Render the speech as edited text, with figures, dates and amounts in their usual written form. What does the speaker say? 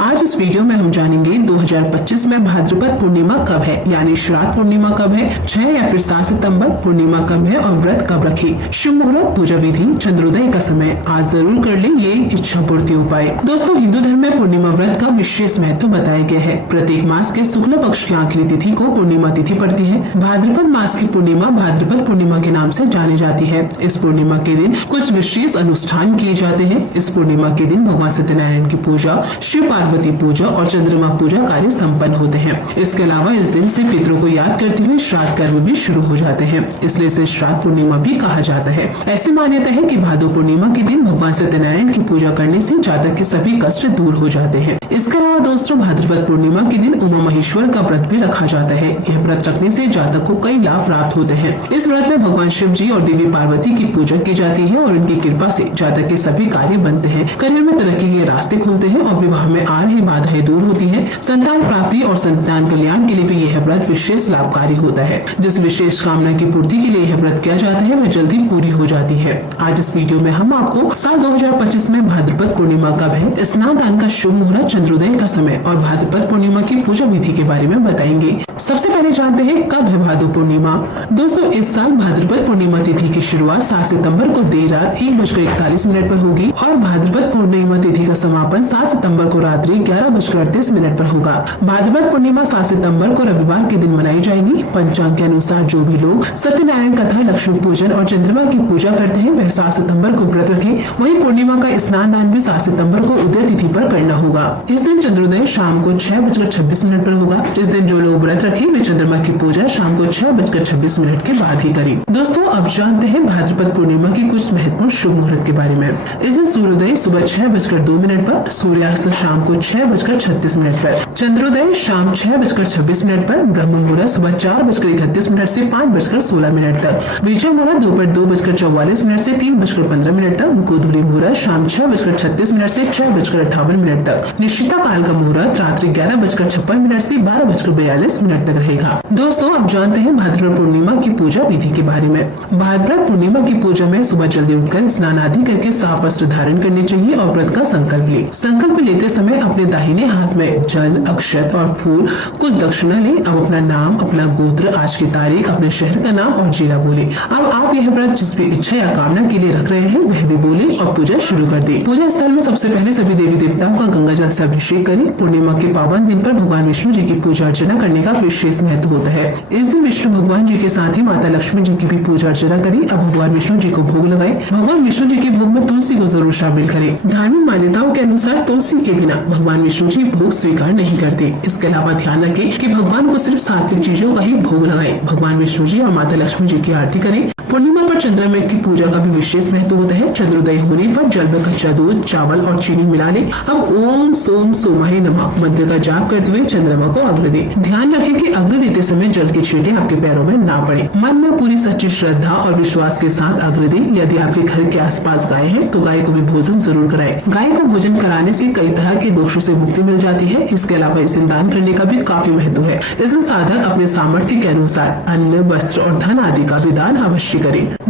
आज इस वीडियो में हम जानेंगे 2025 में भाद्रपद पूर्णिमा कब है, यानी श्राद्ध पूर्णिमा कब है, 6 या फिर 7 सितंबर पूर्णिमा कब है और व्रत कब रखें। शुभ मुहूर्त, पूजा विधि, चंद्रोदय का समय। आज जरूर कर ले ये इच्छा पूर्ति उपाय। दोस्तों, हिंदू धर्म में पूर्णिमा व्रत का विशेष महत्व बताया गया है। प्रत्येक मास के शुक्ल पक्ष की आखिरी तिथि को पूर्णिमा तिथि पड़ती है। भाद्रपद मास की पूर्णिमा भाद्रपद पूर्णिमा के नाम से जानी जाती है। इस पूर्णिमा के दिन कुछ विशेष अनुष्ठान किए जाते हैं। इस पूर्णिमा के दिन भगवान सत्यनारायण की पूजा, शिव पार्वती पूजा और चंद्रमा पूजा कार्य संपन्न होते हैं। इसके अलावा इस दिन से पितरों को याद करते हुए श्राद्ध कर्म भी शुरू हो जाते हैं, इसलिए इसे श्राद्ध पूर्णिमा भी कहा जाता है। ऐसी मान्यता है कि भादो पूर्णिमा के दिन भगवान सत्यनारायण की पूजा करने से जातक के सभी कष्ट दूर हो जाते हैं। इसके अलावा दोस्तों, भाद्रपद पूर्णिमा के दिन उमा महेश्वर का व्रत भी रखा जाता है। यह व्रत रखने से जातक को कई लाभ प्राप्त होते हैं। इस व्रत में भगवान शिव जी और देवी पार्वती की पूजा की जाती है और इनकी कृपा से जातक के सभी कार्य बनते हैं। करियर में तरक्की के रास्ते खुलते हैं और विवाह में आ रही बाधाएं दूर होती हैं। संतान प्राप्ति और संतान कल्याण के लिए भी यह व्रत विशेष लाभकारी होता है। जिस विशेष कामना की पूर्ति के लिए यह व्रत किया जाता है वह जल्दी पूरी हो जाती है। आज इस वीडियो में हम आपको साल 2025 में भाद्रपद पूर्णिमा कब है, स्नान दान का शुभ मुहूर्त, चंद्रोदय का समय और भाद्रपद पूर्णिमा की पूजा विधि के बारे में बताएंगे। सबसे पहले जानते हैं कब है भादो पूर्णिमा। दोस्तों, इस साल भाद्रपद पूर्णिमा तिथि की शुरुआत 7 सितंबर को देर रात 1:41 पर होगी और भाद्रपद पूर्णिमा तिथि का समापन 7 सितंबर को रात्रि 11:38 पर होगा। भाद्रपद पूर्णिमा 7 सितंबर को रविवार के दिन मनाई जाएगी। पंचांग के अनुसार जो भी लोग सत्यनारायण कथा, लक्ष्मी पूजन और चंद्रमा की पूजा करते हैं वह 7 सितंबर को व्रत रखें। वहीं पूर्णिमा का स्नान दान भी 7 सितंबर को उदय तिथि पर करना होगा। इस दिन चंद्रोदय शाम को 6:26 पर होगा। इस दिन जो लोग व्रत रखें वे चंद्रमा की पूजा शाम को 6:26 के बाद ही करें। दोस्तों, अब जानते हैं भाद्रपद पूर्णिमा की कुछ महत्वपूर्ण शुभ मुहूर्त के बारे में। इस दिन सूर्योदय सुबह 6:02 पर, सूर्यास्त शाम को 6:36 पर, चंद्रोदय शाम 6:26 पर, ब्रह्म मुहूर्त सुबह 4:31 से 5:16 तक, विजय मुहूर्त दोपहर 2:44 से 3:15 तक, गोधूली मुहूर्त शाम 6:36 से 6:58 तक, निश्चिता काल का मुहूर्त रात्रि 11:56 से 12:42 तक रहेगा। दोस्तों, अब जानते हैं भाद्रपद पूर्णिमा की पूजा विधि के बारे में। भाद्रपद पूर्णिमा की पूजा में सुबह जल्दी उठकर स्नान आदि करके साफ वस्त्र धारण करने चाहिए और व्रत का संकल्प ले। संकल्प लेते समय अपने दाहिने हाथ में जल, अक्षत और फूल, कुछ दक्षिणा ले। अब अपना नाम, अपना गोत्र, आज की तारीख, अपने शहर का नाम और जिला बोले। अब आप यह व्रत जिस भी इच्छा या कामना के लिए रख रहे हैं वह भी बोले और पूजा शुरू कर दे। पूजा स्थल में सबसे पहले सभी देवी देवताओं का गंगा जल से अभिषेक करें। पूर्णिमा के पावन दिन पर भगवान विष्णु जी की पूजा अर्चना करने का विशेष महत्व होता है। इस दिन विष्णु भगवान जी के साथ ही माता लक्ष्मी जी की भी पूजा अर्चना करें। अब भगवान विष्णु जी को भोग लगाएं। भगवान विष्णु जी के भोग में तुलसी को जरूर शामिल करें। धार्मिक मान्यताओं के अनुसार तुलसी के बिना भगवान विष्णु जी भोग स्वीकार नहीं करते। इसके अलावा ध्यान रखें कि भगवान को सिर्फ सात्विक चीजों का ही भोग लगाएं। भगवान विष्णु जी और माता लक्ष्मी जी की आरती करें। पूर्णिमा पर चंद्रमा की पूजा का भी विशेष महत्व होता है। चंद्रोदय होने पर जल में कच्चा दूध, चावल और चीनी मिला लें। अब ओम सोम सोमाय नमः मंत्र का जाप करते हुए चंद्रमा को अर्घ्य दें। ध्यान रखें कि अर्घ्य देते समय जल के छींटे आपके पैरों में ना पड़े। मन में पूरी सच्ची श्रद्धा और विश्वास के साथ अर्घ्य दें। यदि आपके घर के आसपास गाय है तो गाय को भी भोजन जरूर कराएं। गाय को भोजन कराने से कई तरह के दोषों से मुक्ति मिल जाती है। इसके अलावा इस दिन दान करने का भी काफी महत्व है। इस दिन साधक अपने सामर्थ्य के अनुसार अन्न, वस्त्र और धन आदि का भी दान अवश्य करे।